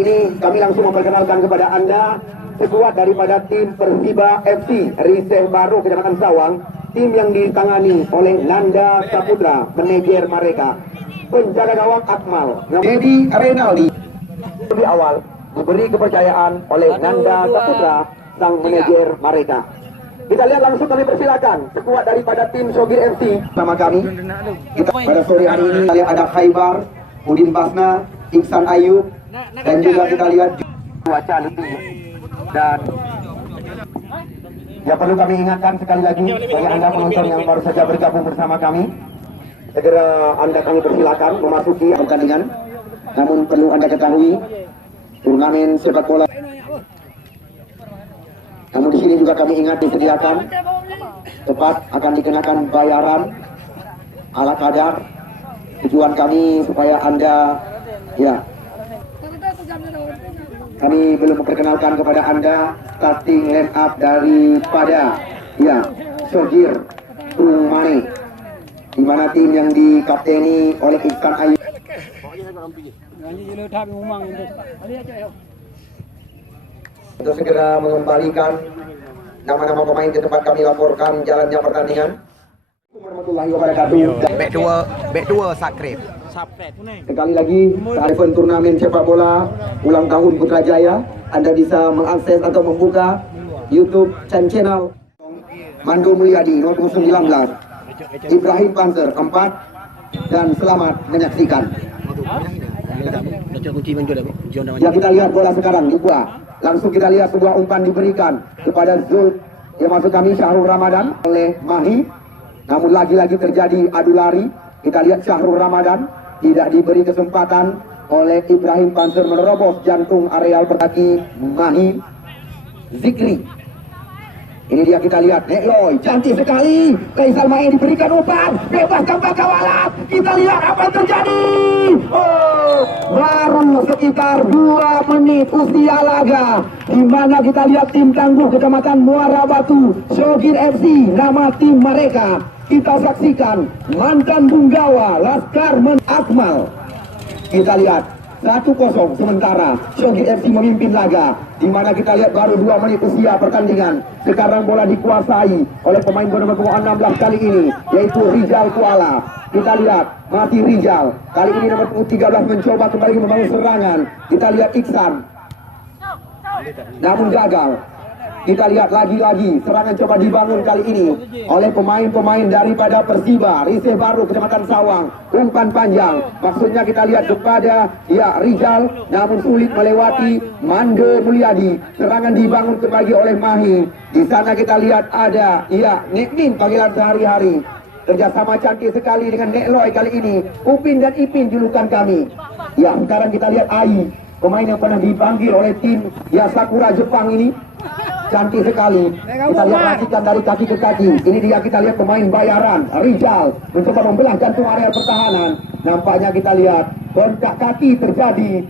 Ini kami langsung memperkenalkan kepada Anda sekuat daripada tim Persiba FC Riseh Baru Kecamatan Sawang, tim yang ditangani oleh Nanda Saputra, manajer mereka. Penjaga gawang Akmal, Edi Renaldi lebih awal diberi kepercayaan oleh Nanda Saputra, sang manajer mereka. Kita lihat langsung, kami persilakan sekuat daripada tim Shogir FC sama kami. Kita pada sore hari ini kita lihat ada Khaybar, Udin Basna, Iksan Ayub, dan juga kita lihat cuaca lebih. Dan ya perlu kami ingatkan sekali lagi bagi Anda penonton yang baru saja bergabung bersama kami, segera Anda kami persilakan memasuki pertandingan. Namun perlu Anda ketahui turnamen sepak bola. Namun di sini juga kami ingat disediakan tepat akan dikenakan bayaran ala kadar. Tujuan kami supaya Anda kami belum memperkenalkan kepada Anda starting line up daripada Shogir Tumane, di mana tim yang dikapteni oleh Iksan Ayub. Untuk segera mengembalikan nama-nama pemain ke tempat kami laporkan jalannya pertandingan. Warahmatullahi wabarakatuh. Back to subscribe. Sekali lagi, event turnamen sepak bola ulang tahun Putrajaya, Anda bisa mengakses atau membuka YouTube channel Mando Mulyadi 019, Ibrahim Panzer 4, dan selamat menyaksikan. Ya, kita lihat bola sekarang dibuat. Langsung kita lihat sebuah umpan diberikan kepada Zul, yang masuk kami Syahrul Ramadan oleh Mahi. Namun lagi-lagi terjadi adu lari. Kita lihat Syahrul Ramadan tidak diberi kesempatan oleh Ibrahim Panzer menerobos jantung areal pertaki Mahi Zikri. Ini dia, kita lihat Nekloy, cantik sekali. Kaisal Main diberikan umpan, bebas tanpa kawalan. Kita lihat apa yang terjadi. Baru sekitar 2 menit usia laga, di mana kita lihat tim tangguh Kecamatan Muara Batu Shogir FC, nama tim mereka. Kita saksikan mantan Bunggawa Laskar Akmal. Kita lihat 1-0 sementara Shogir FC memimpin laga, di mana kita lihat baru 2 menit usia pertandingan. Sekarang bola dikuasai oleh pemain bernomor 16 kali ini, yaitu Rizal Kuala. Kita lihat masih Rizal, kali ini nomor 13 mencoba kembali membangun serangan. Kita lihat Iksan, namun gagal. Kita lihat lagi-lagi serangan coba dibangun kali ini oleh pemain-pemain daripada Persiba Riseh Baru Kecamatan Sawang. Umpan panjang, maksudnya kita lihat kepada Rizal, namun sulit melewati Mando Mulyadi. Serangan dibangun kembali oleh Mahi. Di sana kita lihat ada Nekmin panggilan sehari-hari. Kerjasama cantik sekali dengan Nekloy kali ini. Upin dan Ipin julukan kami. Ya, sekarang kita lihat Ai, pemain yang pernah dipanggil oleh tim Sakura Jepang ini. Cantik sekali. Kita lihat racikan dari kaki ke kaki. Ini dia, kita lihat pemain bayaran Rizal mencoba membelah jantung area pertahanan. Nampaknya kita lihat kontak kaki terjadi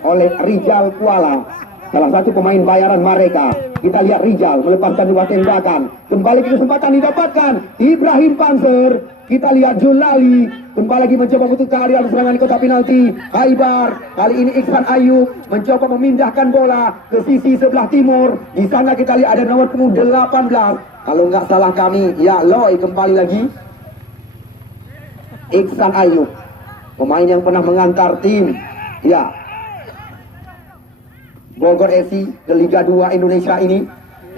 oleh Rizal Kuala, salah satu pemain bayaran mereka. Kita lihat Rizal melepaskan 2 tembakan. Kembali ke kesempatan didapatkan Ibrahim Panzer. Kita lihat Julali kembali lagi mencoba memutuskan area serangan di kotak penalti. Khaybar, kali ini Iksan Ayub mencoba memindahkan bola ke sisi sebelah timur. Di sana kita lihat ada nomor punggung 18. Kalau nggak salah kami, Loy kembali lagi. Iksan Ayub, pemain yang pernah mengantar tim Bogor FC ke Liga 2 Indonesia ini.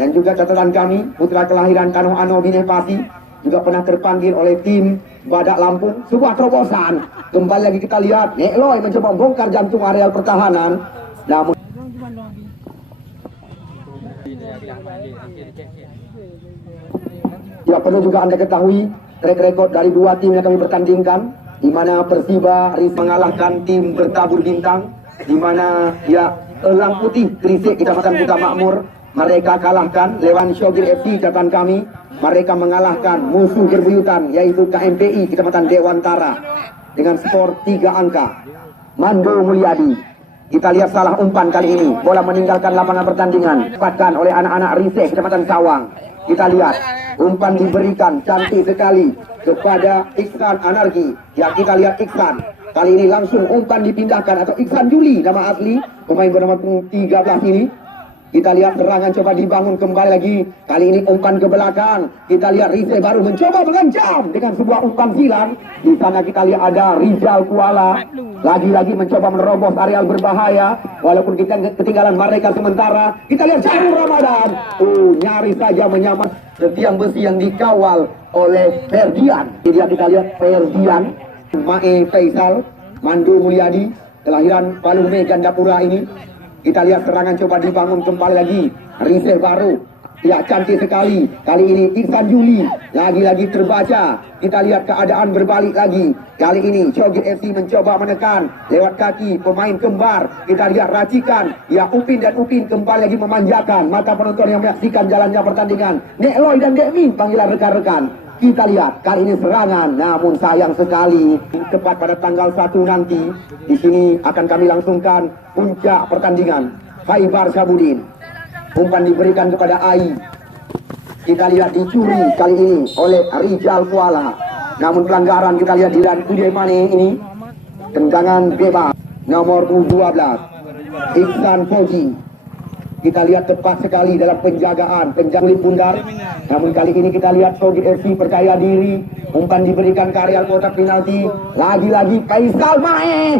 Dan juga catatan kami, putra kelahiran Kano Ano Bineh Pasi, juga pernah terpanggil oleh tim Badak Lampung. Sebuah terobosan. Kembali lagi kita lihat Nekloy mencoba membongkar jantung areal pertahanan. Namun perlu juga Anda ketahui track record dari 2 tim yang kami pertandingkan, di mana Persiba mengalahkan tim Bertabur Bintang, di mana Elang Putih Gresik Kecamatan Buta Makmur mereka kalahkan lewat Shogir FC catatan kami. Mereka mengalahkan musuh berbuyutan yaitu KMPI Kecamatan Dewantara dengan skor 3 angka. Mando Mulyadi. Kita lihat salah umpan kali ini. Bola meninggalkan lapangan pertandingan. Dapatkan oleh anak-anak Riseh Kecamatan Sawang. Kita lihat umpan diberikan cantik sekali kepada Iksan Anarki. Ya, kita lihat Iksan Kali ini langsung umpan dipindahkan, atau Iksan Juli nama asli pemain bernama 13 ini. Kita lihat serangan coba dibangun kembali lagi. Kali ini umpan ke belakang. Kita lihat Rise baru mencoba mengancam dengan sebuah umpan silang. Di sana kita lihat ada Rizal Kuala. Lagi-lagi mencoba menerobos areal berbahaya. Walaupun kita ketinggalan mereka sementara. Kita lihat Syarul Ramadan. Nyaris saja menyamar tiang besi yang dikawal oleh Ferdian. Jadi kita lihat Ferdian, Mae Faisal, Mandu Mulyadi, kelahiran Palume Gandapura ini. Kita lihat serangan coba dibangun kembali lagi. Rise baru. Ya, cantik sekali. Kali ini Iksan Juli. Lagi-lagi terbaca. Kita lihat keadaan berbalik lagi. Kali ini Shogit FC mencoba menekan. Lewat kaki pemain kembar. Kita lihat racikan. Ya, Upin dan Upin kembali lagi memanjakan mata penonton yang menyaksikan jalannya pertandingan. Nek Loy dan Dek Min panggilan rekan-rekan. Kita lihat kali ini serangan, namun sayang sekali tepat pada tanggal 1 nanti di sini akan kami langsungkan puncak pertandingan. Khaibar Syabudin, umpan diberikan kepada Ai. Kita lihat dicuri kali ini oleh Rizal Kuala. Namun pelanggaran kita lihat di Uday Mane ini, tendangan bebas nomor 12 Iksan Fauzi. Kita lihat tepat sekali dalam penjagaan kulit bundar. Namun kali ini kita lihat Shogit FC percaya diri. Umpan diberikan ke areal kotak penalti. Lagi-lagi Faisal Mae.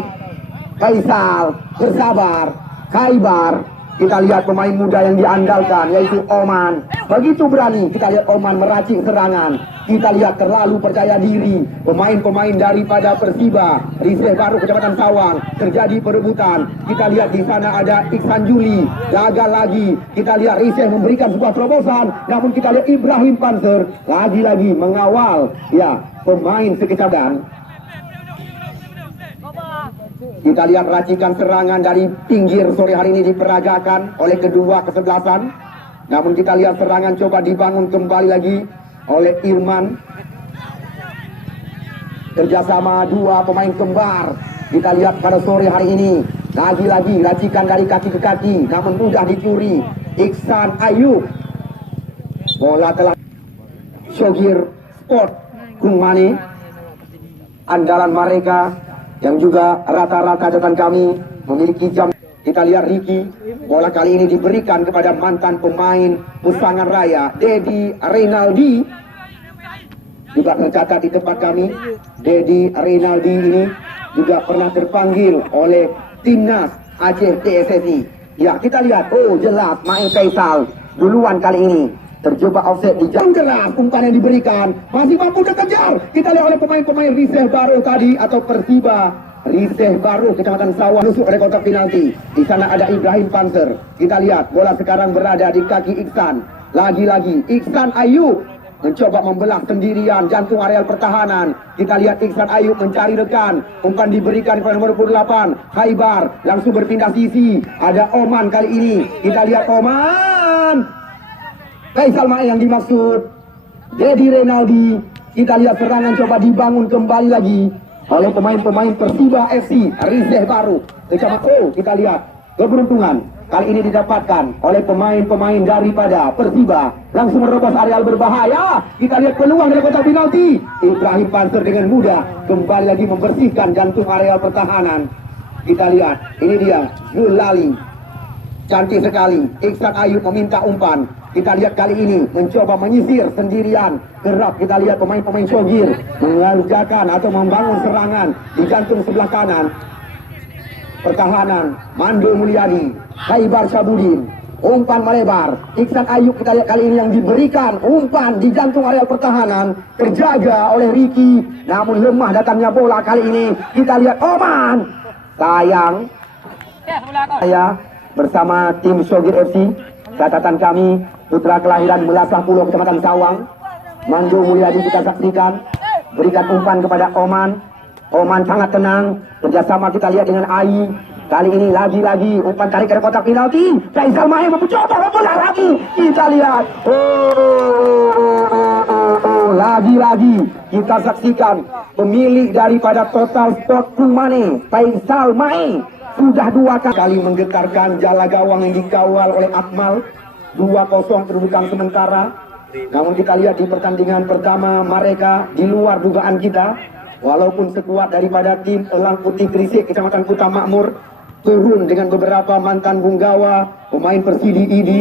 Faisal bersabar. Khaibar. Kita lihat pemain muda yang diandalkan yaitu Oman. Begitu berani. Kita lihat Oman meracik serangan. Kita lihat terlalu percaya diri. Pemain-pemain daripada Persiba. Rise baru Kecamatan Sawang. Terjadi perebutan. Kita lihat di sana ada Iksan Juli. Gagal lagi. Kita lihat Rise memberikan sebuah terobosan. Namun kita lihat Ibrahim Panzer lagi-lagi mengawal. Ya, pemain sekecamatan. Kita lihat racikan serangan dari pinggir sore hari ini diperagakan oleh kedua kesebelasan. Namun kita lihat serangan coba dibangun kembali lagi oleh Irman. Kerjasama dua pemain kembar. Kita lihat pada sore hari ini. Lagi-lagi racikan dari kaki ke kaki. Namun mudah dicuri. Iksan Ayub. Bola telah Shogir Sport Kung Mane. Andalan mereka yang juga rata-rata catatan kami memiliki jam. Kita lihat Ricky, bola kali ini diberikan kepada mantan pemain Pusangan Raya Dedi Reynaldi. Juga tercatat di tempat kami, Dedi Reynaldi ini juga pernah terpanggil oleh Timnas Aceh TSSI. Ya, kita lihat, jelas Mae Faisal duluan kali ini. Terjebak offset di jam keras, umpan yang diberikan masih mampu dikejar. Kita lihat oleh pemain-pemain Rise baru tadi atau Persiba. Rise baru Kecamatan Sawah nusuk dari kotak penalti. Di sana ada Ibrahim Panzer. Kita lihat bola sekarang berada di kaki Iksan. Lagi-lagi Iksan Ayub mencoba membelah sendirian jantung areal pertahanan. Kita lihat Iksan Ayub mencari rekan. Umpan diberikan kepada nomor 28 Khaibar, langsung berpindah sisi. Ada Oman kali ini. Kita lihat Oman. Faisal Mae yang dimaksud, Dedi Reynaldi. Kita lihat serangan coba dibangun kembali lagi oleh pemain-pemain Persiba FC. Rise baru Kecamatan. Kita lihat keberuntungan kali ini didapatkan oleh pemain-pemain daripada Persiba. Langsung merobos areal berbahaya. Kita lihat peluang dari kotak penalti. Ibrahim Panzer dengan mudah kembali lagi membersihkan jantung areal pertahanan. Kita lihat, ini dia Zulali. Cantik sekali. Iksan Ayub meminta umpan. Kita lihat kali ini mencoba menyisir sendirian. Kerap kita lihat pemain-pemain Shogir mengerjakan atau membangun serangan di jantung sebelah kanan. Pertahanan Mandu Mulyadi, Khaibar Syabudin. Umpan melebar. Iksan Ayub kita lihat kali ini yang diberikan umpan di jantung areal pertahanan. Terjaga oleh Ricky. Namun lemah datangnya bola kali ini. Kita lihat Oman. Sayang. Saya bersama tim Shogir FC. Catatan kami, putra kelahiran Melasah Pulau Kecamatan Sawang, Mandu Mulyadi kita saksikan. Berikan umpan kepada Oman. Oman sangat tenang. Kerjasama kita lihat dengan Ai. Kali ini lagi-lagi umpan tarik ke kotak penalti. Faisal Mae mencoba bola lagi. Kita lihat. Lagi-lagi kita saksikan pemilik daripada Total Sport Kung Mane, Faisal Mae. Sudah dua kali menggetarkan jala gawang yang dikawal oleh Akmal. 2-0 kedudukan sementara. Namun kita lihat di pertandingan pertama mereka di luar dugaan kita. walaupun sekuat daripada tim Elang Putih Gresik Kecamatan Kuta Makmur, turun dengan beberapa mantan punggawa pemain Persidi ID.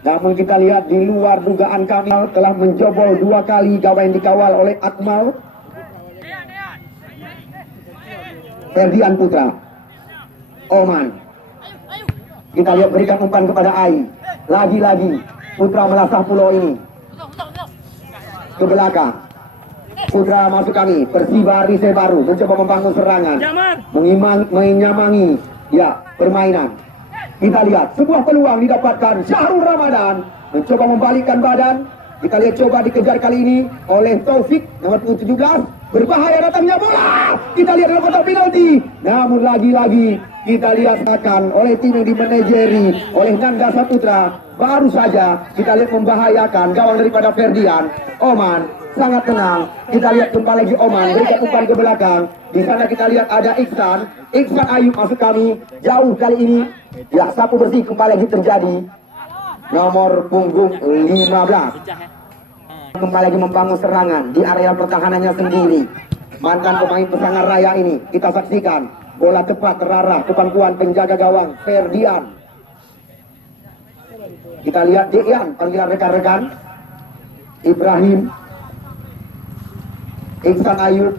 Namun kita lihat di luar dugaan kami, telah menjobol 2 kali gawang yang dikawal oleh Akmal Ferdian Putra. Oman, kita lihat berikan umpan kepada Ai. Lagi-lagi Putra melasah pulau ini ke belakang. Putra masuk kami. Persiba Rize Baru mencoba membangun serangan, menyamangi ya permainan. Kita lihat sebuah peluang didapatkan Syahrul Ramadan, mencoba membalikkan badan. Kita lihat coba dikejar kali ini oleh Taufik nomor 17. Berbahaya datangnya bola. Kita lihat dalam kotak penalti. Namun lagi-lagi kita lihat akan oleh tim yang dimanajeri oleh Nanda Saputra. Baru saja kita lihat membahayakan gawang daripada Ferdian. Oman sangat tenang. Kita lihat kembali lagi Oman berikan umpan ke belakang. Di sana kita lihat ada Iksan Ayub masuk kami jauh kali ini. Ya, sapu bersih kembali lagi terjadi. Nomor punggung 15 kembali lagi membangun serangan di area pertahanannya sendiri. Mantan pemain Pesangar Raya ini kita saksikan bola tepat terarah ke pangkuan penjaga gawang Ferdian. Kita lihat Dean panggilan rekan-rekan. Ibrahim, Iksan Ayub.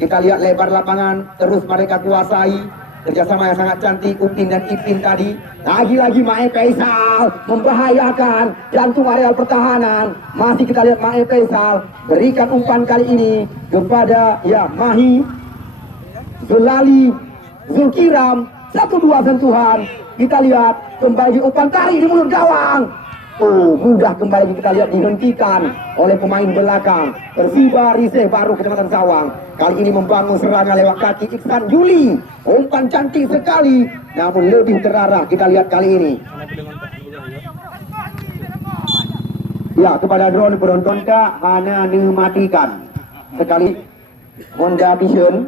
Kita lihat lebar lapangan terus mereka kuasai. Kerjasama yang sangat cantik Upin dan Ipin tadi. Lagi-lagi Mae Faisal membahayakan jantung areal pertahanan. Masih kita lihat Mae Faisal berikan umpan kali ini kepada ya Mahi, Zulali, Zulkiram. 1-2 sentuhan. Kita lihat kembali umpan tarik di mulut gawang. Oh, mudah kembali kita lihat dihentikan oleh pemain belakang Persiba Rize Baru Kecamatan Sawang. Kali ini membangun serangan lewat kaki Iksan Juli. Umpan cantik sekali, namun lebih terarah kita lihat kali ini. Ya, kepada drone penonton kak hanya dimatikan sekali. Honda Vision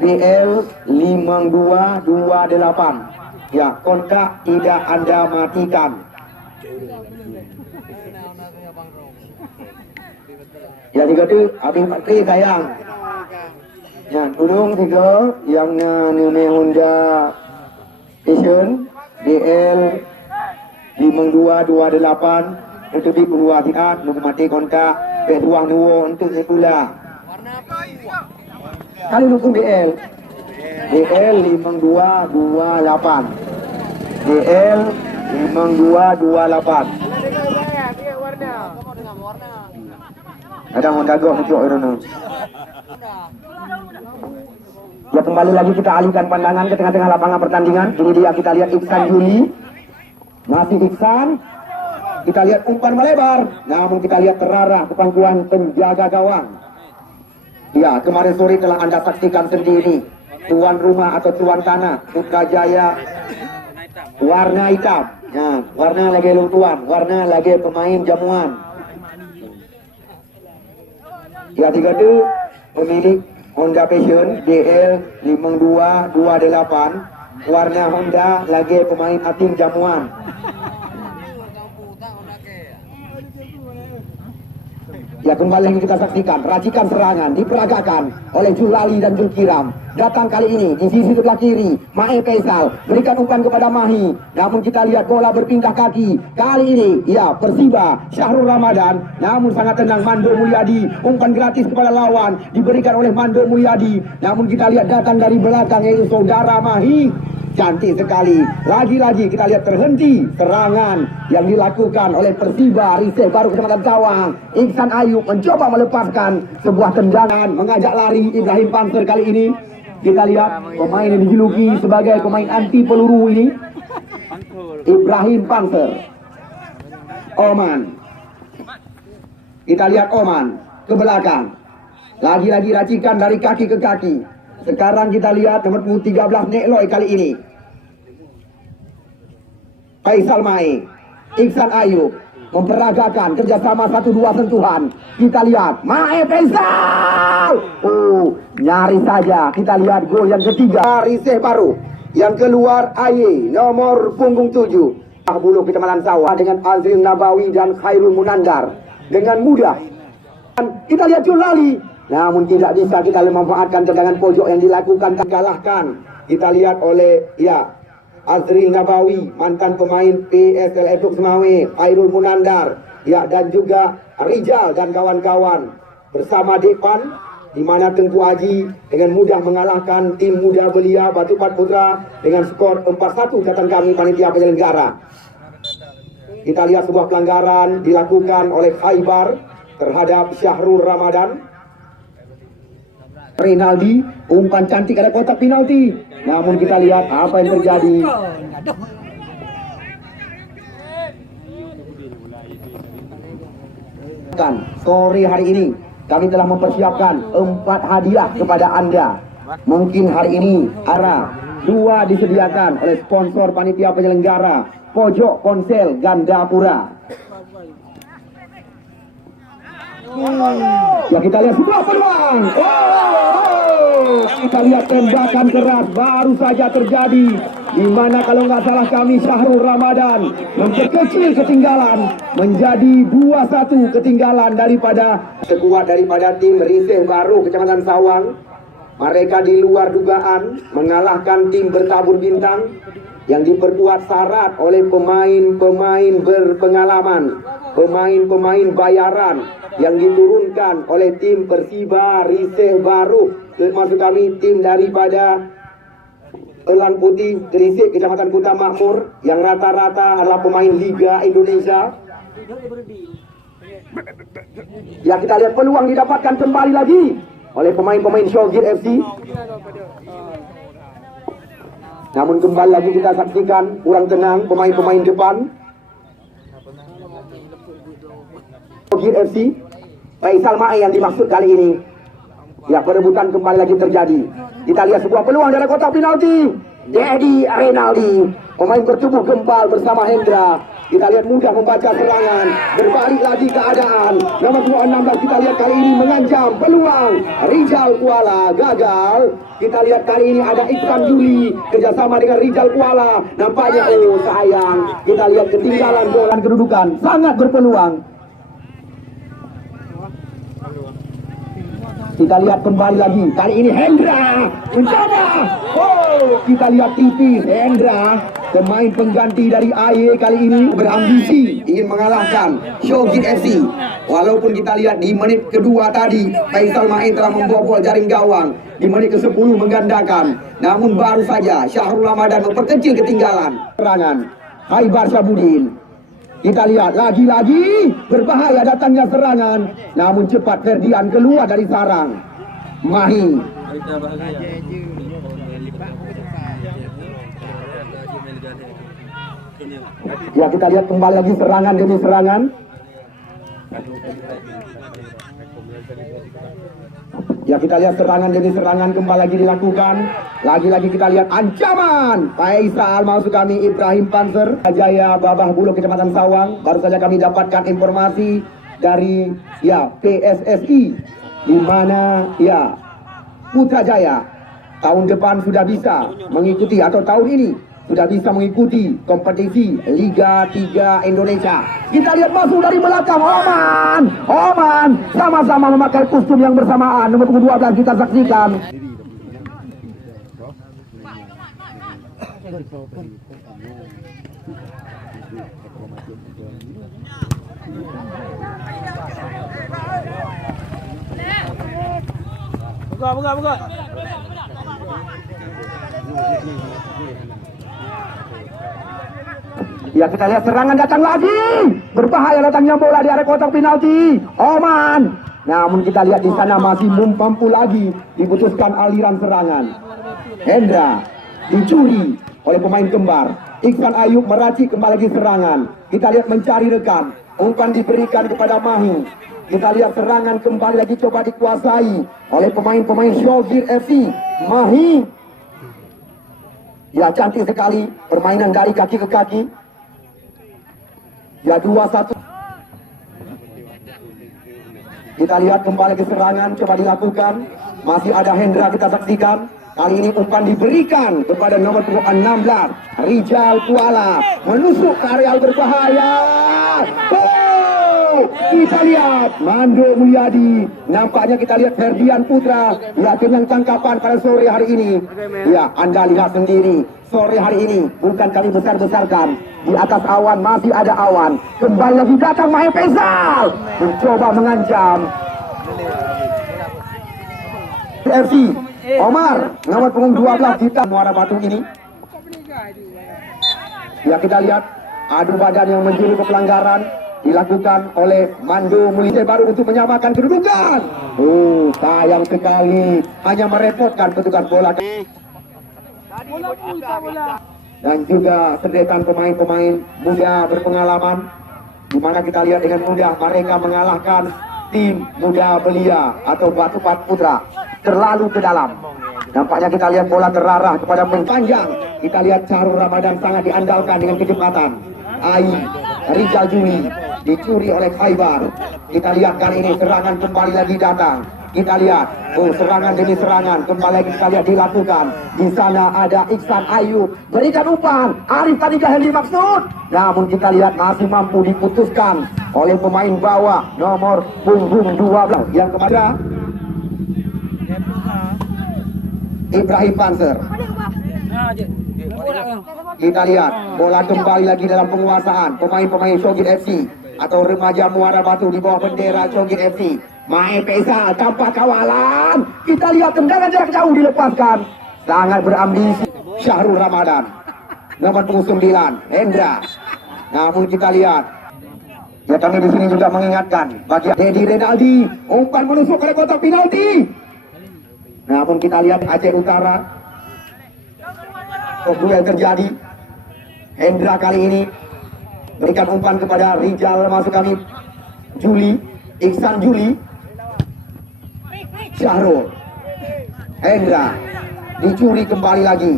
BL 5228. Ya, kontak tidak Anda matikan. Ya tiga tu, abis patri sayang. Ya, tudung 3 yang nama Honda Vision BL 5228 untuk di perluasian untuk mati kontak beruang nuwo untuk itulah. Kali dukung BL 5228 BL 5228. Ada Honda Go untuk Erono. Ya, kembali lagi kita alihkan pandangan ke tengah-tengah lapangan pertandingan. Ini dia kita lihat Iksan Juli. Masih Iksan. Kita lihat umpan melebar. Namun kita lihat terarah ke pangkuan penjaga gawang. Ya, kemarin sore telah Anda saksikan sendiri. Tuan rumah atau tuan tanah Putrajaya warna hitam. Ya, warna lagi tuan, warna lagi pemain jamuan. Ya, tiga itu pemilik Honda Passion DL 5228 warna Honda lagi pemain ating jamuan. Ya, kembali lagi kita saksikan racikan serangan diperagakan oleh Julali dan Zulkiram. Datang kali ini di sisi sebelah kiri Mae Faisal berikan umpan kepada Mahi. Namun kita lihat bola berpindah kaki. Kali ini ya Persiba Syahrul Ramadan. Namun sangat tenang Mando Mulyadi. Umpan gratis kepada lawan diberikan oleh Mando Mulyadi. Namun kita lihat datang dari belakang yaitu saudara Mahi. Cantik sekali. Lagi-lagi kita lihat terhenti serangan yang dilakukan oleh Persiba Rize Baru Kecamatan Sawang. Iksan Ayub mencoba melepaskan sebuah tendangan mengajak lari Ibrahim Panser kali ini. Kita lihat pemain yang dijuluki sebagai pemain anti peluru ini Ibrahim Panser. Oman. Kita lihat Oman ke belakang. Lagi-lagi racikan dari kaki ke kaki. Sekarang kita lihat nomor 13 Nekloy kali ini. Faisal Mae, Iksan Ayub memperagakan kerjasama 1-2 sentuhan. Kita lihat Mae Faisal. Oh, nyaris saja kita lihat gol yang ketiga Rize Baru. Yang keluar Aye nomor punggung 7 Bulu Kecamatan Sawah dengan Azril Nabawi dan Khairul Munandar dengan mudah. Dan kita lihat Julali Namun tidak bisa kita memanfaatkan tendangan pojok yang dilakukan, kalahkan. Kita lihat oleh Azri Nabawi, mantan pemain PSLF Semawe, Airul Munandar, dan juga Rijal dan kawan-kawan bersama Depan, di mana Tengku Haji dengan mudah mengalahkan tim muda belia Batu Pat Putra dengan skor 4-1 catatan kami panitia penyelenggara. Kita lihat sebuah pelanggaran dilakukan oleh Khaybar terhadap Syahrul Ramadan. Rinaldi, umpan cantik ada kotak penalti. Namun kita lihat apa yang terjadi. Sore hari ini kami telah mempersiapkan 4 hadiah kepada Anda. Mungkin hari ini ada 2 disediakan oleh sponsor panitia penyelenggara, Pojok Ponsel Gandapura. Ya, kita lihat sebuah peluang. Kita lihat tembakan keras baru saja terjadi, di mana kalau nggak salah kami Syahrul Ramadan memperkecil ketinggalan menjadi 2-1 ketinggalan daripada sekuat daripada tim Riseh Baru Kecamatan Sawang. Mereka di luar dugaan mengalahkan tim Bertabur Bintang yang diperkuat syarat oleh pemain-pemain berpengalaman, pemain-pemain bayaran yang diturunkan oleh tim Persiba Riseh Baru, termasuk kami tim daripada Elang Putih Gresik Kecamatan Kuta Makmur yang rata-rata adalah pemain Liga Indonesia. Ya, kita lihat peluang didapatkan kembali lagi oleh pemain-pemain Shogir FC. Namun kembali lagi kita saksikan kurang tenang pemain-pemain depan Shogir FC. Faisal Mae yang dimaksud kali ini. Ya, perebutan kembali lagi terjadi. Kita lihat sebuah peluang dari kotak penalti. Dedi Rinaldi, pemain bertubuh gempal bersama Hendra. Kita lihat mudah membaca serangan, berbalik lagi keadaan. Nomor 16 kita lihat kali ini mengancam peluang. Rijal Kuala gagal. Kita lihat kali ini ada Iksan Juli kerjasama dengan Rijal Kuala. Nampaknya sayang. Kita lihat ketinggalan bola kedudukan, sangat berpeluang. Kita lihat kembali lagi. Kali ini Hendra mencoba. Kita lihat tipis. Hendra, pemain pengganti dari AY kali ini berambisi ingin mengalahkan Shogir FC. Walaupun kita lihat di menit kedua tadi Faisal Mae telah membobol jaring gawang, di menit ke-10 menggandakan. Namun baru saja Syahrul Ramadan memperkecil ketinggalan. Serangan Khaybar Syabudin. Kita lihat lagi-lagi berbahaya datangnya serangan. Namun cepat Ferdian keluar dari sarang. Mahi. Ya, kita lihat kembali lagi serangan demi serangan. Ya, kita lihat serangan demi serangan kembali lagi dilakukan. Lagi-lagi kita lihat ancaman Faisal, maksud kami Ibrahim Panzer Jaya Babah Bulu Kecamatan Sawang. Baru saja kami dapatkan informasi dari PSSI, di mana Putrajaya tahun depan sudah bisa mengikuti, atau tahun ini sudah bisa mengikuti kompetisi Liga 3 Indonesia. Kita lihat masuk dari belakang Oman sama-sama memakai kostum yang bersamaan. Nomor 12 kita saksikan. Buka. Ya, kita lihat serangan datang lagi. Berbahaya datangnya bola di area kotak penalti. Oman. Namun kita lihat di sana masih mampu lagi diputuskan aliran serangan. Hendra dicuri oleh pemain kembar. Iksan Ayub meracik kembali lagi serangan. Kita lihat mencari rekan. Umpan diberikan kepada Mahi. Kita lihat serangan kembali lagi coba dikuasai oleh pemain-pemain Shogir FC. Mahi. Ya, cantik sekali permainan dari kaki ke kaki. Ya, 2-1. Kita lihat kembali ke serangan coba dilakukan. Masih ada Hendra kita saksikan. Kali ini umpan diberikan kepada nomor 16 Rijal Kuala, menusuk ke area berbahaya. Kita lihat Mando Mulyadi. Nampaknya kita lihat Ferdian Putra. Ya, dengan tangkapan pada sore hari ini. Ya, Anda lihat sendiri. Sore hari ini bukan kami besar-besarkan. Di atas awan masih ada awan. Kembali lagi datang Mahir Faisal. Mencoba mengancam. FC Omar nomor punggung 12 kita Muara Batu ini. Ya, kita lihat adu badan yang menjadi pelanggaran dilakukan oleh Mando Mulyadi baru untuk menyamakan kedudukan. Sayang sekali, hanya merepotkan petugas bola. Dan juga sederetan pemain-pemain muda berpengalaman, di mana kita lihat dengan mudah mereka mengalahkan tim muda belia atau Batu Putra terlalu ke dalam. Nampaknya kita lihat bola terarah kepada panjang. Kita lihat Charul Ramadan sangat diandalkan dengan kecepatan. Rizal Juli dicuri oleh Khaibar. Kita lihat kali ini serangan kembali lagi datang. Kita lihat, serangan demi serangan kembali lagi kita lihat dilakukan. Di sana ada Iksan Ayub berikan umpan. Arif tadi yang dimaksud. Namun kita lihat masih mampu diputuskan oleh pemain bawah nomor punggung 12 yang kepada Ibrahim Panzer. Kita lihat bola kembali lagi dalam penguasaan pemain-pemain Shogit FC atau remaja Muara Batu di bawah bendera Shogit FC. Mahir Faisal tanpa kawalan. Kita lihat tendangan jarak jauh dilepaskan. Sangat berambisi Syahrul Ramadan. Nomor punggung 9 Hendra. Namun kita lihat, ya kami di sini juga mengingatkan bagi Dedi Renaldi, umpan menusuk oleh kotak penalti. Namun kita lihat Aceh Utara, yang terjadi. Hendra kali ini berikan umpan kepada Rizal, masuk kami Juli, Iksan Juli, Syahrul, Hendra dicuri kembali lagi.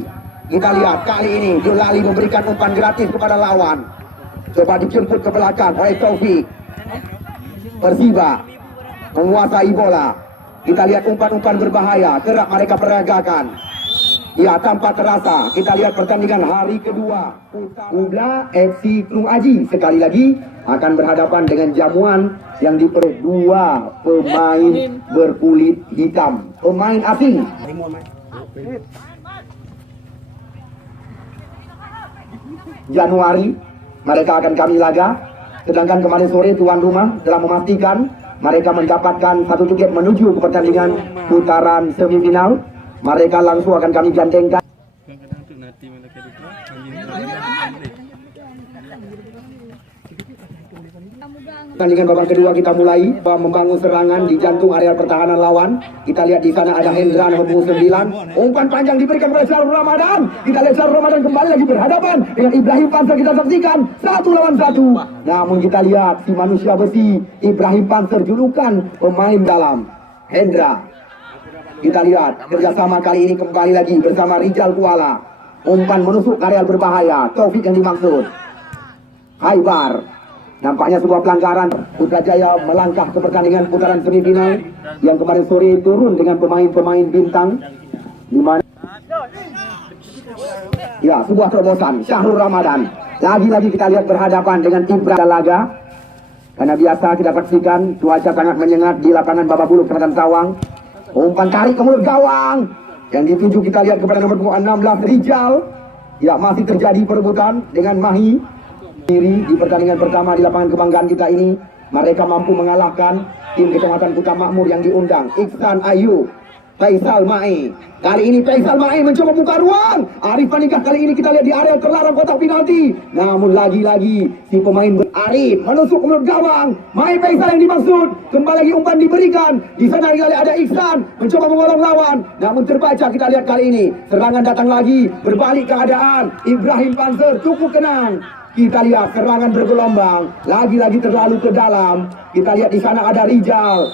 Kita lihat kali ini Julali memberikan umpan gratis kepada lawan. Coba dijemput ke belakang oleh Taufik. Persiba menguasai bola. Kita lihat umpan-umpan berbahaya kerap mereka peragakan. Ya, tanpa terasa kita lihat pertandingan hari kedua. Ubla FC Klung Aji sekali lagi akan berhadapan dengan Jamuan yang diperoleh dua pemain berkulit hitam, pemain asing. Januari mereka akan kami laga, sedangkan kemarin sore tuan rumah telah memastikan mereka mendapatkan satu tiket menuju ke pertandingan putaran semifinal. Mereka langsung akan kami gandengkan. Pertandingan babak kedua kita mulai membangun serangan di jantung area pertahanan lawan. Kita lihat di sana ada Hendra nomor 9. Umpan panjang diberikan oleh Syahrul Ramadan. Kita lihat Syahrul Ramadan kembali lagi berhadapan dengan Ibrahim Panzer. Kita saksikan 1 lawan 1. Namun kita lihat si manusia besi Ibrahim Panzer, julukan pemain dalam Hendra. Kita lihat kerjasama kali ini kembali lagi bersama Rizal Kuala. Umpan menusuk area berbahaya. Taufik yang dimaksud. Khaibar. Nampaknya sebuah pelanggaran. Putrajaya melangkah ke pertandingan putaran semifinal yang kemarin sore turun dengan pemain-pemain bintang. Di mana? Ya, sebuah terobosan Syahrul Ramadan. Lagi-lagi kita lihat berhadapan dengan Ibrahim Laga. Karena biasa kita saksikan cuaca sangat menyengat di lapangan Bababulu Kecamatan Sawang. Umpan tarik ke mulut gawang yang dituju kita lihat kepada nomor 16 Rizal. Ya, masih terjadi perebutan dengan Mahi. Di pertandingan pertama di lapangan kebanggaan kita ini, mereka mampu mengalahkan tim Kecamatan Kuta Makmur yang diundang Iksan Ayu, Faisal Mae. Kali ini Faisal Mae mencoba buka ruang. Arif Panikah kali ini kita lihat di area terlarang kotak penalti. Namun lagi-lagi si pemain Arif menusuk ke mulut gawang. Mae Faisal yang dimaksud. Kembali lagi umpan diberikan. Di sana kita lihat ada Iksan mencoba mengolong lawan. Namun terbaca kita lihat kali ini serangan datang lagi, berbalik keadaan. Ibrahim Panzer cukup tenang. Kita lihat serangan bergelombang, lagi-lagi terlalu ke dalam. Kita lihat di sana ada Rizal.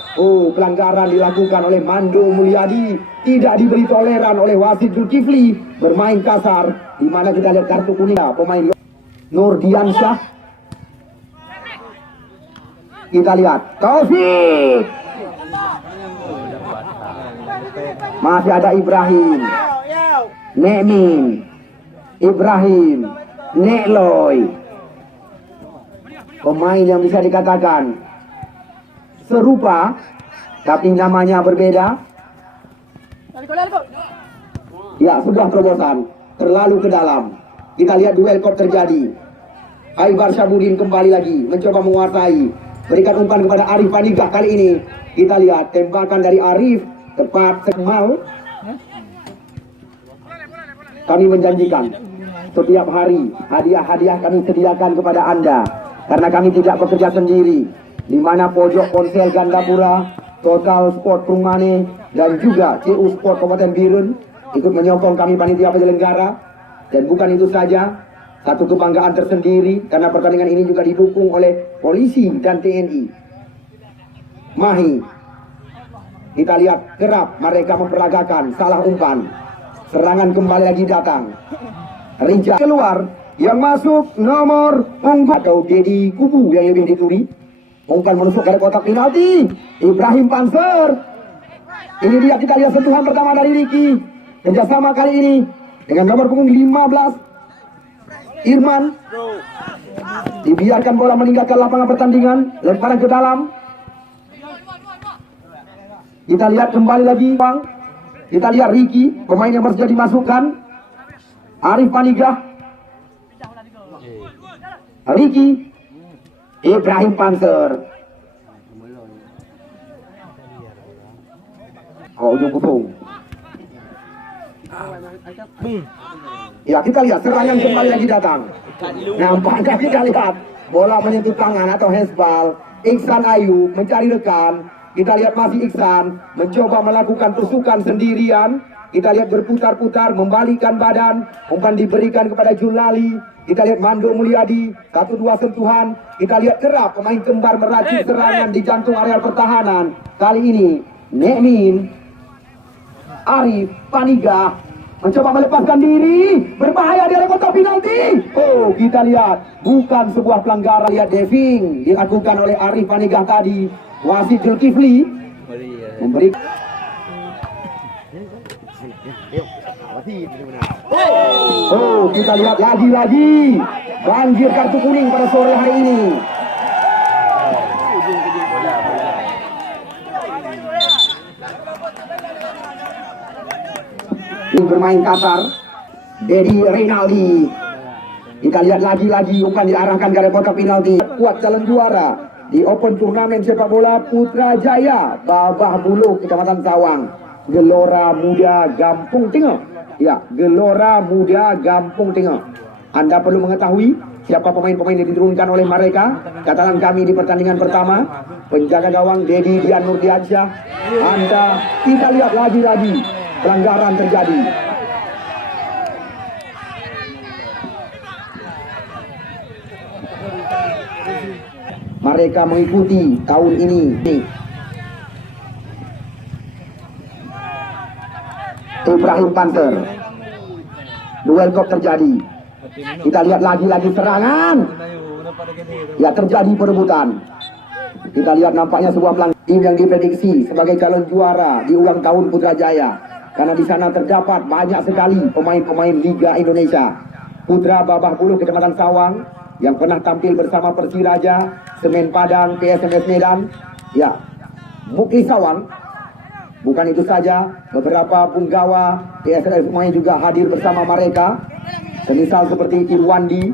Pelanggaran dilakukan oleh Mando Mulyadi, tidak diberi toleran oleh wasit Zulkifli, bermain kasar. Di mana kita lihat kartu kuning pemain Nurdiansyah. Kita lihat Taufik. Masih ada Ibrahim, Nekmin, Ibrahim, Nekloy, pemain yang bisa dikatakan serupa, tapi namanya berbeda. Ya, sebuah terobosan terlalu ke dalam. Kita lihat duel kop terjadi. Aibar Syabudin kembali lagi mencoba menguasai. Berikan umpan kepada Arif Panigah kali ini. Kita lihat tembakan dari Arif tepat semal. Kami menjanjikan setiap hari hadiah-hadiah kami sediakan kepada Anda karena kami tidak bekerja sendiri. Di mana pojok ponsel Gandapura, Total Sport Prumane dan juga CU Sport Kabupaten Birun ikut menyokong kami panitia penyelenggara. Dan bukan itu saja, satu kebanggaan tersendiri karena pertandingan ini juga didukung oleh polisi dan TNI. Mahi, kita lihat kerap mereka memperagakan salah umpan. Serangan kembali lagi datang. Rinca keluar, yang masuk nomor punggung atau Dedi Kubu yang lebih dituri. Umpan menusuk dari kotak penalti. Ibrahim Panser. Ini dia, kita lihat sentuhan pertama dari Ricky. Kerjasama kali ini dengan nomor punggung 15 Irman. Dibiarkan bola meninggalkan lapangan pertandingan. Lemparan ke dalam. Kita lihat kembali lagi Bang. Kita lihat Ricky, pemain yang baru saja dimasukkan. Arif Panigah. Ricky. Ibrahim Panser. Ujung kupung. Ya, kita lihat serangan kembali lagi datang. Nampaknya kita lihat bola menyentuh tangan atau handsball. Iksan Ayu mencari rekan. Kita lihat masih Iksan mencoba melakukan tusukan sendirian. Kita lihat berputar-putar, membalikkan badan. Umpan diberikan kepada Julali. Kita lihat Mando Mulyadi, 1-2 sentuhan. Kita lihat kerap pemain kembar meracik serangan di jantung areal pertahanan. Kali ini Nekmin, Arif Panigah mencoba melepaskan diri. Berbahaya di area kotak penalti. Oh, kita lihat bukan sebuah pelanggaran. Lihat diving dilakukan oleh Arif Panigah tadi. Wasit Zulkifli memberi. Oh, kita lihat lagi-lagi banjir kartu kuning pada sore hari ini. Bermain kasar Dedi Rinaldi. Kita lihat lagi-lagi umpan diarahkan ke area kotak penalti. Kuat calon juara di Open Turnamen Sepak Bola Putra Jaya Babah Buluk Kecamatan Sawang. Gelora Muda Gampung Tengah. Ya, Gelora Muda Gampung Tengah. Anda perlu mengetahui siapa pemain-pemain yang diturunkan oleh mereka. Katakan kami di pertandingan pertama, penjaga gawang Dedi Dian Nurdiansyah. Anda, kita lihat lagi-lagi pelanggaran terjadi. Mereka mengikuti tahun ini. Ibrahim Panser. Duel kop terjadi. Kita lihat lagi-lagi serangan. Ya, terjadi perebutan. Kita lihat nampaknya sebuah pelanggaran. Tim yang diprediksi sebagai calon juara di ulang tahun Putrajaya. Karena di sana terdapat banyak sekali pemain-pemain Liga Indonesia. Putra Babah Buluk Kecamatan Sawang yang pernah tampil bersama Persiraja, Semen Padang, PSMS Medan. Ya, Mukli Sawang. Bukan itu saja, beberapa punggawa PSMS semuanya juga hadir bersama mereka. Semisal seperti Irwandi.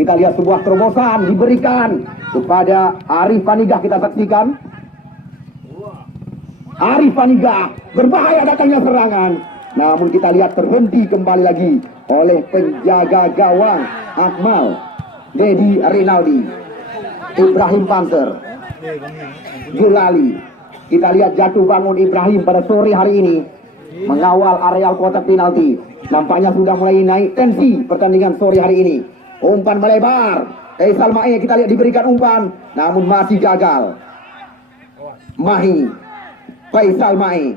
Kita lihat sebuah terobosan diberikan kepada Arif Panigah. Kita saksikan Arif Panigah, berbahaya datangnya serangan. Namun kita lihat terhenti kembali lagi oleh penjaga gawang Akmal Dedi Rinaldi. Ibrahim Panser, Julali. Kita lihat jatuh bangun Ibrahim pada sore hari ini mengawal areal kotak penalti. Nampaknya sudah mulai naik tensi pertandingan sore hari ini. Umpan melebar. Faisal Mae, kita lihat diberikan umpan, namun masih gagal. Mahi, Faisal Mae,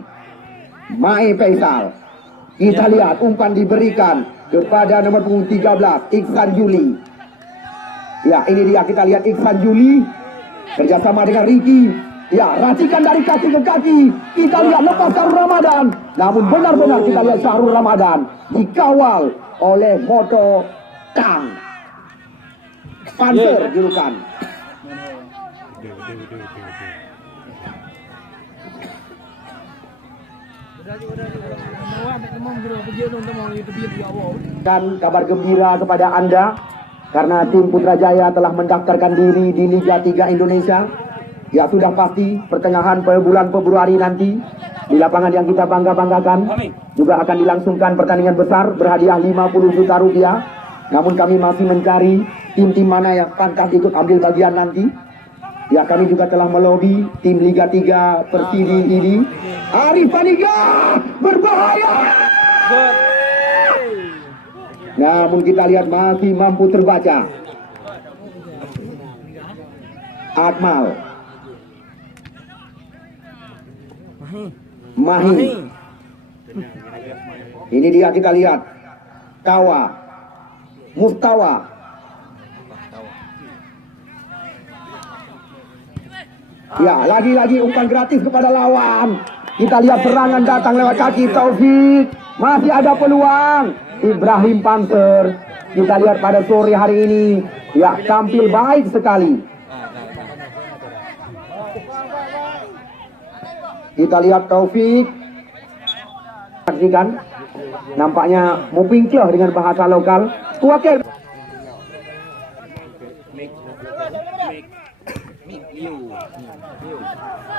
Mae Faisal. Kita lihat umpan diberikan kepada nomor punggung 13 Iksan Juli. Ya, ini dia, kita lihat Iksan Juli kerjasama dengan Ricky. Ya, racikan dari kaki ke kaki. Kita lihat lepas Syahrul Ramadan. Namun benar-benar kita lihat Syahrul Ramadan dikawal oleh Moto Kang. Panser julukan. Dan kabar gembira kepada Anda karena tim Putrajaya telah mendaftarkan diri di Liga 3 Indonesia. Ya sudah pasti pertengahan bulan Februari nanti di lapangan yang kita bangga-banggakan juga akan dilangsungkan pertandingan besar berhadiah 50 juta rupiah. Namun kami masih mencari tim-tim mana yang pantas ikut ambil bagian nanti. Ya kami juga telah melobi tim Liga 3 Persidi ini. Arif Paniga berbahaya. Namun kita lihat masih mampu terbaca. Akmal Mahi. Ini dia kita lihat. Kawa Mustawa. Ya, lagi-lagi umpan gratis kepada lawan. Kita lihat serangan datang lewat kaki Taufik. Masih ada peluang. Ibrahim Panser. Kita lihat pada sore hari ini. Ya, tampil baik sekali. Kita lihat Taufik. Saksikan. Nampaknya mupincloh dengan bahasa lokal. Wakil.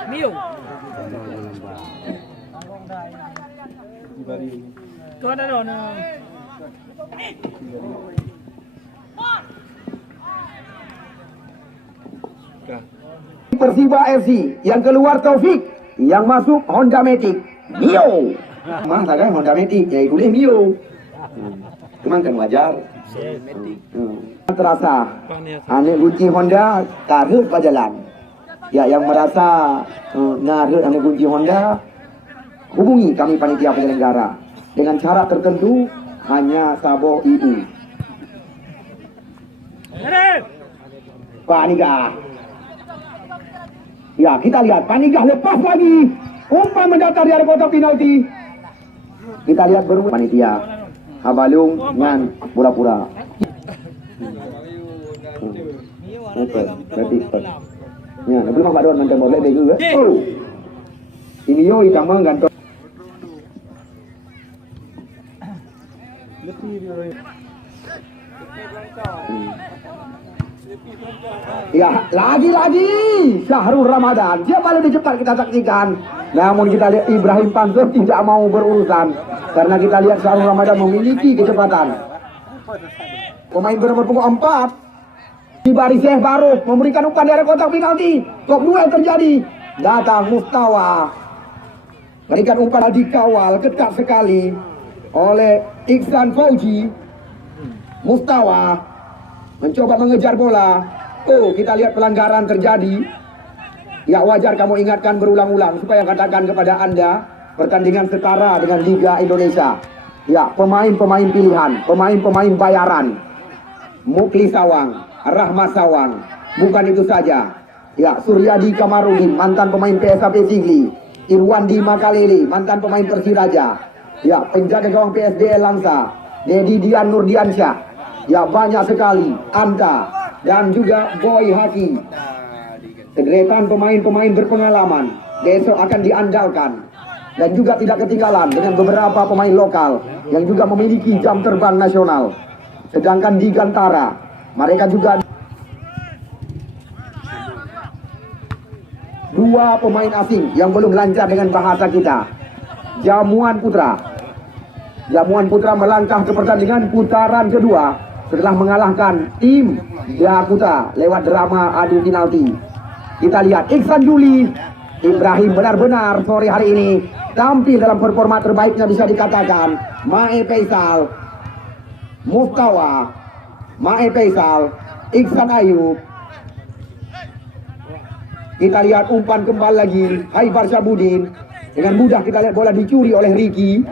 Miu. Có đã rồi nè. Persiba FC yang keluar Taufik, yang masuk Honda Matic Mio. Mah kan Honda Matic, ya boleh Mio. Cuman kan wajar. Terasa ane kunci Honda karut jalan. Ya yang merasa ngarut ane kunci Honda, hubungi kami panitia penyelenggara dengan cara tertentu, hanya Sabo IU. Paniga. Ya kita lihat Paniga lepas lagi, umpan mendatar di area kotak penalti. Kita lihat baru panitia Abalung ngan pura-pura. Berarti ya, tapi mak don macam boleh deh juga. Oh, ini yo ikan menggantung. Ya, lagi-lagi Syahrul Ramadan. Dia paling cepat kita saksikan. Namun kita lihat Ibrahim Panser tidak mau berurusan. Karena kita lihat Syahrul Ramadan memiliki kecepatan. Pemain bernomor punggung 4 Ibari Syekh baru memberikan umpan dari kotak penalti. Kok duel terjadi. Datang Mustawa. Berikan umpan dikawal ketat sekali oleh Iksan Fauji. Mustawa mencoba mengejar bola. Oh, kita lihat pelanggaran terjadi. Ya wajar kamu ingatkan berulang-ulang supaya katakan kepada Anda pertandingan setara dengan Liga Indonesia. Ya, pemain-pemain pilihan, pemain-pemain bayaran. Mukli Sawang, Rahmat Sawang. Bukan itu saja. Ya, Suryadi Kamarudin, mantan pemain PSAP Sigli. Irwandi Makalele, mantan pemain Persiraja. Ya, penjaga gawang PSDL Langsa. Dedi Dian Nurdiansyah. Ya, banyak sekali. Anta dan juga Boy Haki. Sederetan pemain-pemain berpengalaman besok akan diandalkan. Dan juga tidak ketinggalan dengan beberapa pemain lokal yang juga memiliki jam terbang nasional. Sedangkan di Gantara mereka juga dua pemain asing yang belum lancar dengan bahasa kita. Jamuan Putra melangkah ke pertandingan putaran kedua setelah mengalahkan tim Yakuta lewat drama adu penalti. Kita lihat Iksan Juli Ibrahim benar-benar sore hari ini tampil dalam performa terbaiknya bisa dikatakan. Mae Faisal, Mustawa, Mae Faisal, Iksan Ayub. Kita lihat umpan kembali lagi Haibar Syabudin. Dengan mudah kita lihat bola dicuri oleh Ricky.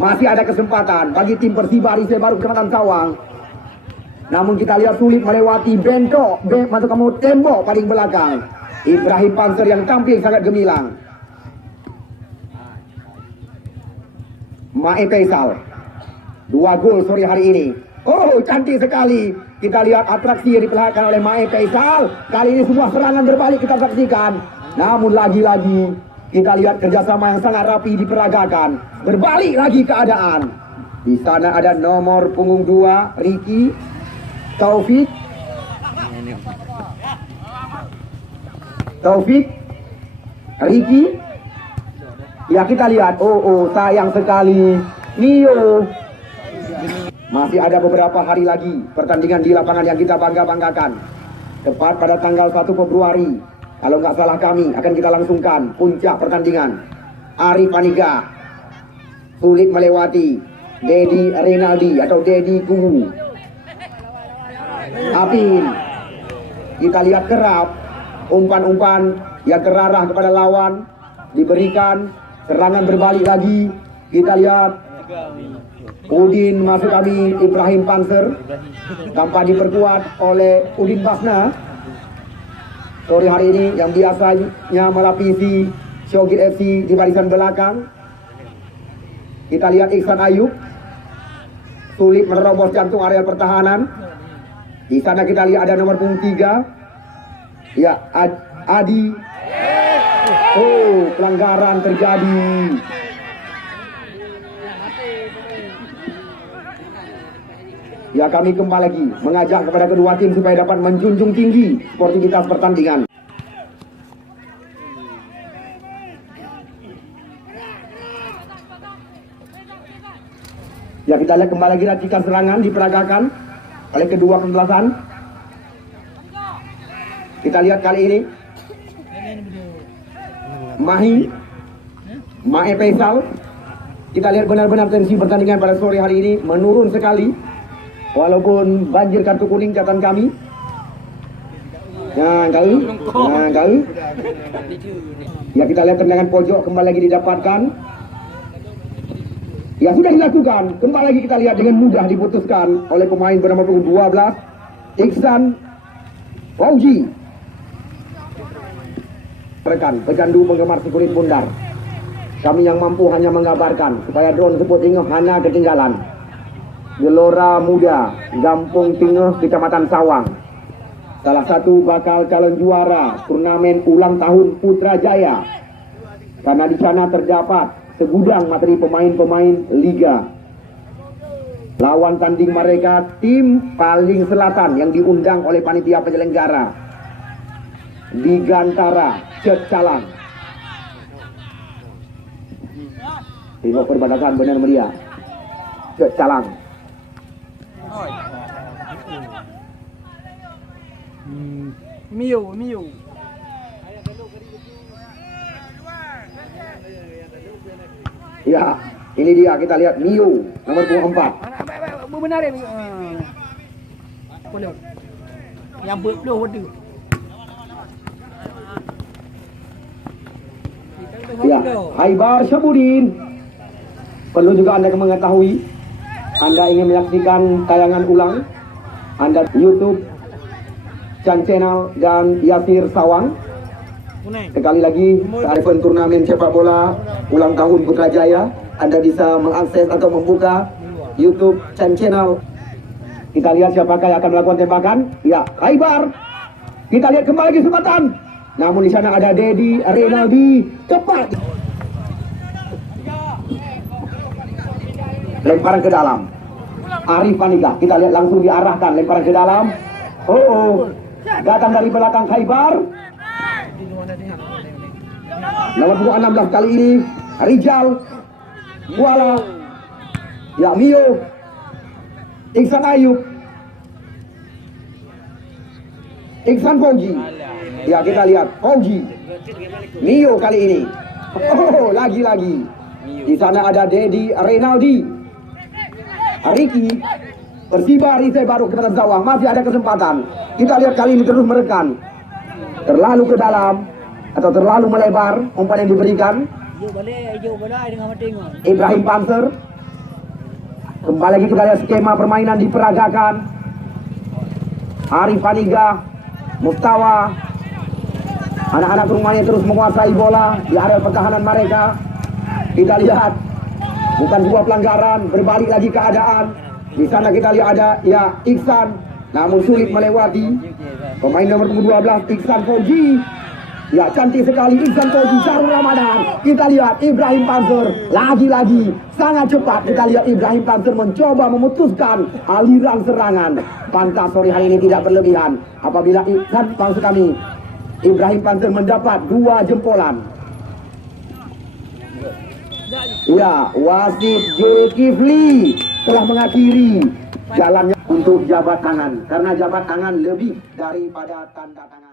Masih ada kesempatan bagi tim Persiba Rize Baru Kecamatan Sawang. Namun kita lihat sulit melewati bentok masuk kamu tembok paling belakang. Ibrahim Panser yang tampil sangat gemilang. Mae Faisal 2 gol sore hari ini. Oh, cantik sekali. Kita lihat atraksi yang diperlihatkan oleh Mae Faisal. Kali ini sebuah serangan berbalik kita saksikan. Namun lagi-lagi Kita lihat kerjasama yang sangat rapi diperagakan. Berbalik lagi keadaan. Di sana ada nomor punggung 2, Ricky, Taufik, Ricky. Ya kita lihat, sayang sekali, Mio. Masih ada beberapa hari lagi pertandingan di lapangan yang kita bangga-banggakan. Tepat pada tanggal 1 Februari, kalau nggak salah kami akan kita langsungkan puncak pertandingan. Arif Paniga sulit melewati Dedi Renaldi atau Dedi Kuhu. Apin, kita lihat kerap umpan-umpan yang terarah kepada lawan diberikan, serangan berbalik lagi. Kita lihat Udin masuk kami, Ibrahim Panser tanpa diperkuat oleh Udin Basna. Sore hari ini yang biasanya melapisi Syogit FC di barisan belakang. Kita lihat Iksan Ayub sulit menerobos jantung areal pertahanan. Di sana kita lihat ada nomor punggung 3. Ya, Adi. Pelanggaran terjadi. Ya, kami kembali lagi mengajak kepada kedua tim supaya dapat menjunjung tinggi sportivitas pertandingan. Ya, kita lihat kembali lagi racikan serangan diperagakan oleh kedua kesebelasan. Kita lihat kali ini Mae Faisal. Kita lihat benar-benar tensi pertandingan pada sore hari ini menurun sekali. Walaupun banjir kartu kuning catatan kami. Kali. Ya, kita lihat tendangan pojok kembali lagi didapatkan. Ya, sudah dilakukan. Kembali lagi kita lihat dengan mudah diputuskan oleh pemain bernama 12, Iksan Fauji. Rekan, pecandu penggemar sekulit bundar. Kami yang mampu hanya mengabarkan supaya drone sebut ingat hanya ketinggalan. Gelora Muda Gampung Tingeh Kecamatan Sawang, salah satu bakal calon juara turnamen ulang tahun Putrajaya, karena di sana terdapat segudang materi pemain-pemain liga. Lawan tanding mereka tim paling selatan yang diundang oleh panitia penyelenggara di Gantara Cet Calang. Tengok perbatasan benar meriah Cet Calang. Mio. Ya, ini dia kita lihat Mio nomor 24. Benar ya. Boleh. Yang berpeluh. Ya, Haibar Syabudin. Perlu juga Anda mengetahui, Anda ingin menyaksikan tayangan ulang, Anda YouTube Chan Channel dan Yasir Sawang. Sekali lagi, event turnamen sepak bola ulang tahun Putrajaya, Anda bisa mengakses atau membuka YouTube Chan Channel. Kita lihat siapakah yang akan melakukan tembakan. Ya, Haibar. Kita lihat kembali kesempatan. Namun di sana ada Dedi Renaldi, tepat. Lemparan ke dalam. Arif Paniga, kita lihat langsung diarahkan lemparan ke dalam. Datang dari belakang Haibar. Nomor 16 kali ini Rijal Kuala. Ya, Mio, Iksan Ayub, Iksan Fauji. Ya, kita lihat Fauji, Mio kali ini. Lagi-lagi di sana ada Dedi Renaldi, Ricky. Persiba Rize baru kepada Zawang, masih ada kesempatan. Kita lihat kali ini terus merekan. Terlalu ke dalam atau terlalu melebar umpan yang diberikan. Ibrahim Panser. Kembali lagi kita lihat skema permainan diperagakan. Arif Paniga, Mustawa. Anak-anak rumahnya terus menguasai bola di area pertahanan mereka. Kita lihat bukan sebuah pelanggaran, berbalik lagi keadaan. Di sana kita lihat ada Iksan, namun sulit melewati pemain nomor 12 Iksan Fauji. Ya, cantik sekali Ihsan Fauzi, Syahrul Ramadan. Kita lihat Ibrahim Panzer lagi-lagi sangat cepat. Kita lihat Ibrahim Panzer mencoba memutuskan aliran serangan. Pantas sore hari ini tidak berlebihan. Apabila Ihsan, maksud kami Ibrahim Panzer mendapat 2 jempolan. Ya, wasit Zulkifli telah mengakhiri jalannya untuk jabat tangan. Karena jabat tangan lebih daripada tanda tangan.